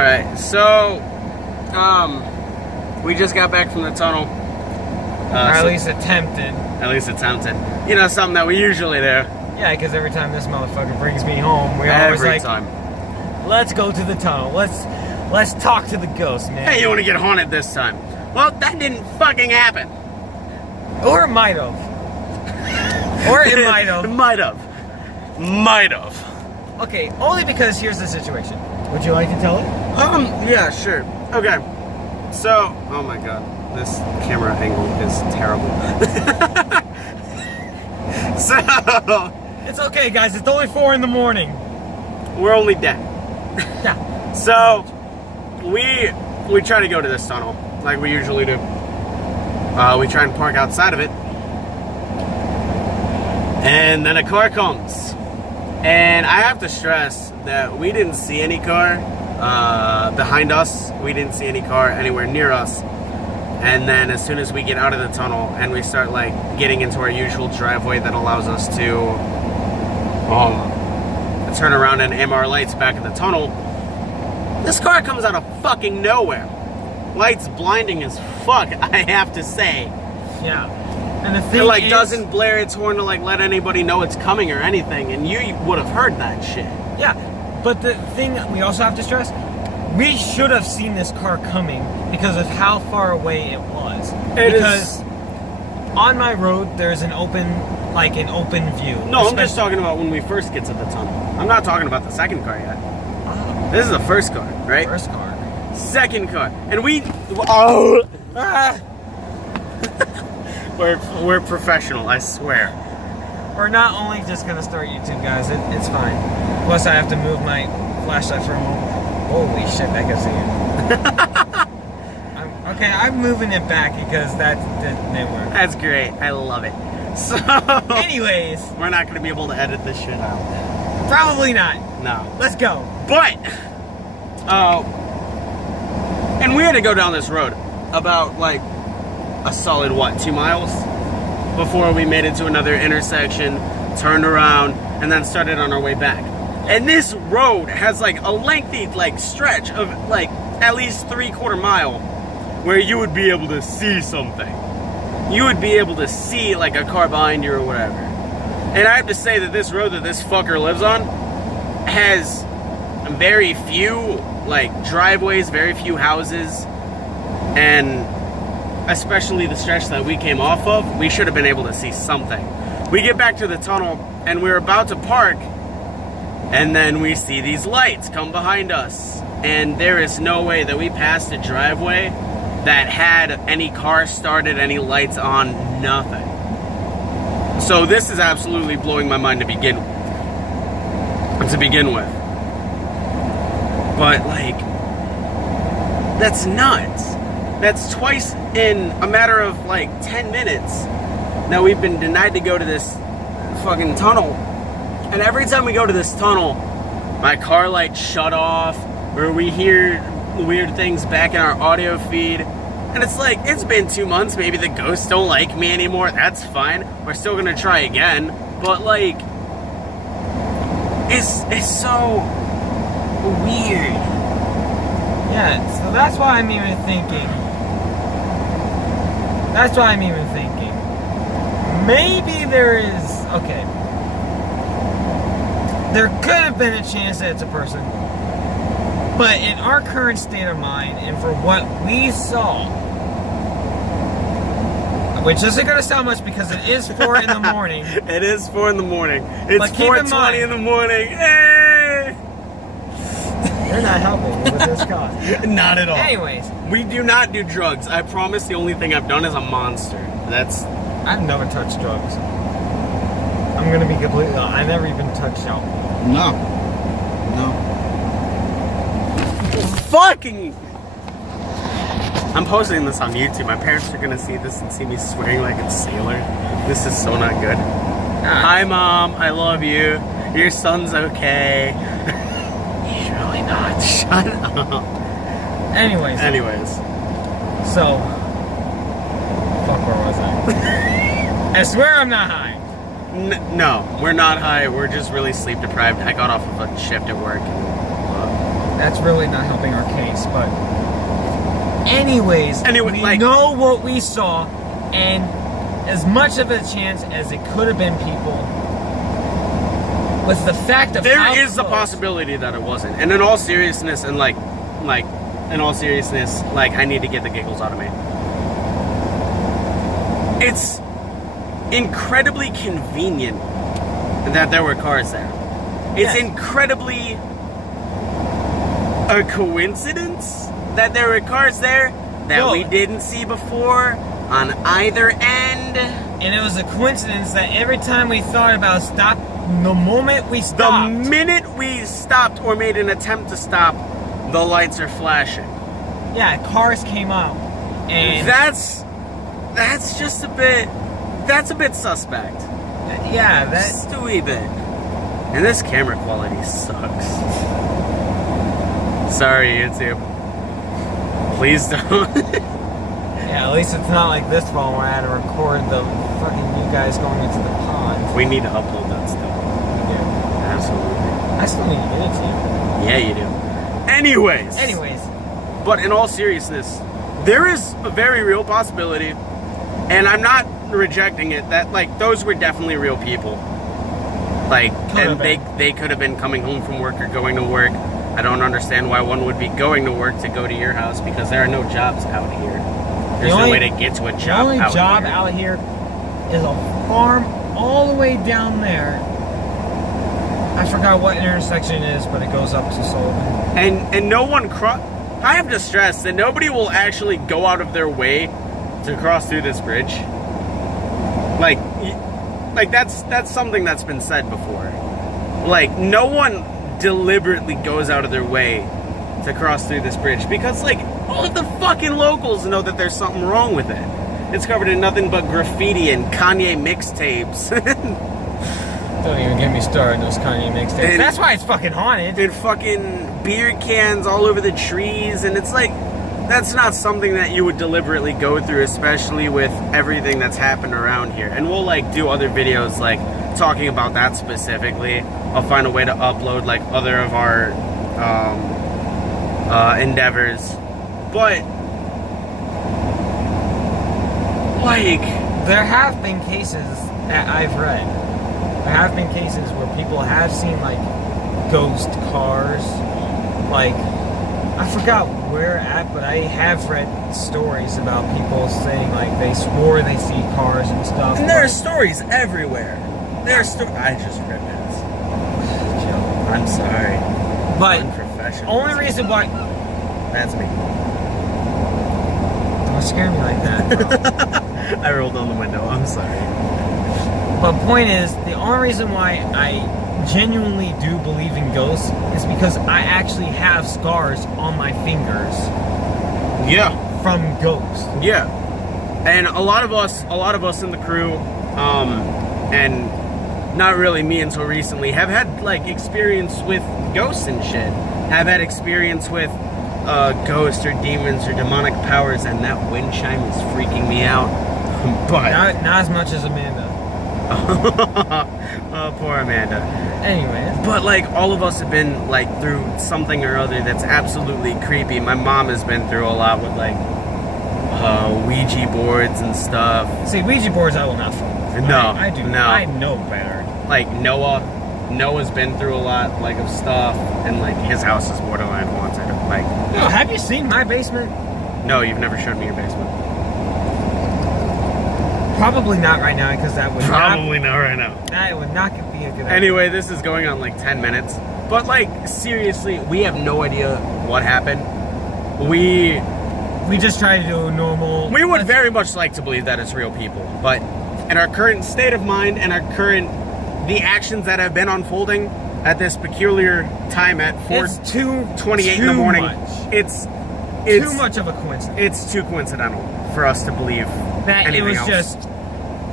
Alright, so, we just got back from the tunnel. Or at least attempted. At least attempted. You know, something that we usually do. Yeah, because every time this motherfucker brings me home, we always like, let's go to the tunnel. Let's talk to the ghost, man. Hey, you want to get haunted this time? Well, that didn't fucking happen. Or it might have. Or it might have. Might have. Might have. Okay, only because here's the situation. Would you like to tell it? Yeah, sure. Okay. So, oh my god, this camera angle is terrible. So, it's okay, guys. It's only 4 in the morning. We're only dead. Yeah. So, we try to go to this tunnel like we usually do. We try and park outside of it, and then a car comes. And I have to stress that we didn't see any car behind us. We didn't see any car anywhere near us. And then as soon as we get out of the tunnel and we start like getting into our usual driveway that allows us to turn around and aim our lights back in the tunnel, this car comes out of fucking nowhere. Lights blinding as fuck, I have to say. Yeah. And the thing it like is, doesn't blare its horn to like let anybody know it's coming or anything, and you would have heard that shit. Yeah, but the thing we also have to stress, we should have seen this car coming because of how far away it was. Because on my road there's an open view. No, I'm just talking about when we first get to the tunnel. I'm not talking about the second car yet. Oh. This is the first car, right? First car. Second car. And we We're professional, I swear. We're not only just gonna start YouTube, guys. It's fine. Plus, I have to move my flashlight for a moment. Holy shit, I can see it. Okay, I'm moving it back because that didn't work. That's great. I love it. So, anyways, we're not gonna be able to edit this shit out. Probably not. No. Let's go. But, and we had to go down this road about like a solid, 2 miles before we made it to another intersection, turned around, and then started on our way back. And this road has like a lengthy stretch of like at least 3/4 mile where you would be able to see something. You would be able to see like a car behind you or whatever. And I have to say that this road that this fucker lives on has very few driveways, very few houses, and especially the stretch that we came off of, we should have been able to see something. We get back to the tunnel and we're about to park, and then we see these lights come behind us, and there is no way that we passed a driveway that had any car started, any lights on, nothing. So this is absolutely blowing my mind to begin with. But that's nuts. That's twice in a matter of 10 minutes that we've been denied to go to this fucking tunnel. And every time we go to this tunnel, my car lights shut off, or we hear weird things back in our audio feed. And it's like, it's been 2 months, maybe the ghosts don't like me anymore, that's fine. We're still gonna try again. But it's so weird. Yeah, so that's why I'm even thinking. Maybe there is, okay. There could have been a chance that it's a person. But in our current state of mind, and for what we saw, which isn't going to sound much because it is 4 in the morning. It is 4 in the morning. It's 4:20 in the morning. Hey! You're not helping with this cause. Not at all. Anyways. We do not do drugs. I promise the only thing I've done is a monster. I've never touched drugs. I'm going to be completely honest. I never even touched alcohol. No. Fucking... I'm posting this on YouTube. My parents are going to see this and see me swearing like a sailor. This is so not good. Hi, Mom. I love you. Your son's okay. He's really not. Shut up. Anyways. So, fuck, where was I? I swear I'm not high. No, we're not high. We're just really sleep deprived. I got off of a shift at work. And, that's really not helping our case. But anyways, we know what we saw, and as much of a chance as it could have been people, with the fact of there is a possibility that it wasn't. And in all seriousness, and like I need to get the giggles out of me. It's incredibly convenient that there were cars there. It's incredibly a coincidence that there were cars there that we didn't see before on either end. And it was a coincidence that every time we thought about stop, the moment we stopped, the minute we stopped or made an attempt to stop, the lights are flashing. Yeah, cars came out, and that's just a bit. That's a bit suspect. Yeah, just a wee bit. And this camera quality sucks. Sorry, YouTube. Please don't. Yeah, at least it's not like this phone where I had to record the fucking you guys going into the pond. We need to upload that stuff. We do. Absolutely. I still need to get it to you. Yeah, you do. Anyways. But in all seriousness, there is a very real possibility, and I'm not rejecting it, that like those were definitely real people. Like, and they could have been coming home from work or going to work. I don't understand why one would be going to work to go to your house, because there are no jobs out here. There's no way to get to a job. The only job out here is a farm all the way down there. I forgot what intersection it is, but it goes up to Sullivan. And no one I have to stress that nobody will actually go out of their way to cross through this bridge. Like that's something that's been said before. Like, no one deliberately goes out of their way to cross through this bridge, because like all of the fucking locals know that there's something wrong with it. It's covered in nothing but graffiti and Kanye mixtapes. Don't even get me started on those Kanye mixtapes. That's why it's fucking haunted. And fucking beer cans all over the trees, and it's like, that's not something that you would deliberately go through, especially with everything that's happened around here. And we'll like do other videos like talking about that specifically. I'll find a way to upload like other of our endeavors. But like, there have been cases that I've read. There have been cases where people have seen like ghost cars. Like, I forgot where at, but I have read stories about people saying like they swore they see cars and stuff. And there are stories everywhere. I just read this. I'm sorry. But unprofessional. Only reason why. That's me. Don't scare me like that, bro. I rolled down the window. I'm sorry. But point is, the only reason why I genuinely do believe in ghosts is because I actually have scars on my fingers. Yeah. From ghosts. Yeah. And a lot of us in the crew, and not really me until recently, have had like experience with ghosts and shit. Have had experience with ghosts or demons or demonic powers, and that wind chime is freaking me out. But not as much as Amanda. Oh, poor Amanda. Anyway. But like, all of us have been like through something or other that's absolutely creepy. My mom has been through a lot with like Ouija boards and stuff. See, Ouija boards I will not fuck with. No, I do. No. I know better. Like Noah's been through a lot like of stuff, and like his house is borderline haunted. Like, no, have you seen my basement? No, you've never showed me your basement. Probably not right now, because that would probably not right now. That would not be a good idea. Anyway, this is going on like 10 minutes. But like, seriously, we have no idea what happened. We just try to do a normal... We would very much like to believe that it's real people. But in our current state of mind and the actions that have been unfolding at this peculiar time at 4:28 in the morning, it's too much of a coincidence. It's too coincidental for us to believe that anything it was else. Just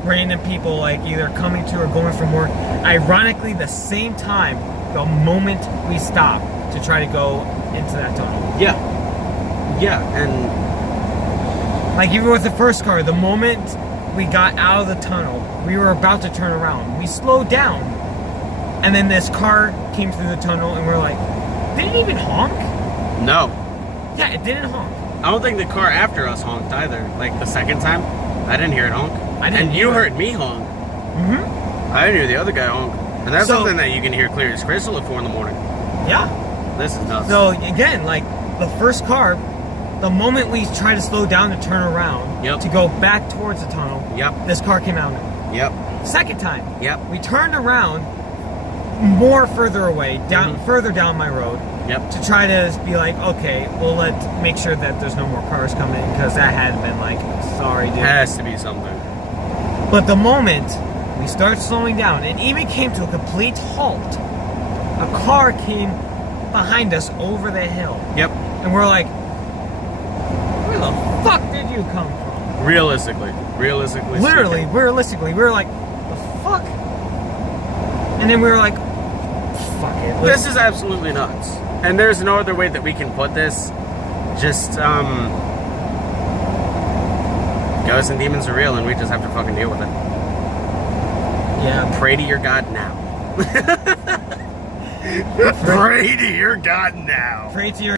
random people like either coming to or going from work. Ironically, the same time, the moment we stopped to try to go into that tunnel. Yeah, and like even with the first car, the moment we got out of the tunnel, we were about to turn around. We slowed down, and then this car came through the tunnel, and we're like, did it even honk? No. Yeah, it didn't honk. I don't think the car after us honked either. Like the second time, I didn't hear it honk. I didn't And you either. heard me honk. Mm-hmm. I didn't hear the other guy honk. And that's So- something that you can hear clear as crystal at 4 in the morning. Yeah. This is nuts. So again, like the first car, the moment we tried to slow down to turn around Yep. to go back towards the tunnel, Yep. this car came out. Yep. Second time, Yep. we turned around more further away, down Mhm. further down my road, Yep. to try to be like, okay, well, let's make sure that there's no more cars coming, because that had been like, sorry, dude. Has to be something. But the moment we start slowing down, and even came to a complete halt, a car came behind us over the hill, Yep. and we're like, where the fuck did you come from? Realistically. Literally, speaking. realistically, we were like, the fuck? And then we were like, fuck it. This is absolutely nuts. And there's no other way that we can put this. Just, ghosts and demons are real and we just have to fucking deal with it. Yeah. Pray to your God now. Pray to your God now. Pray to your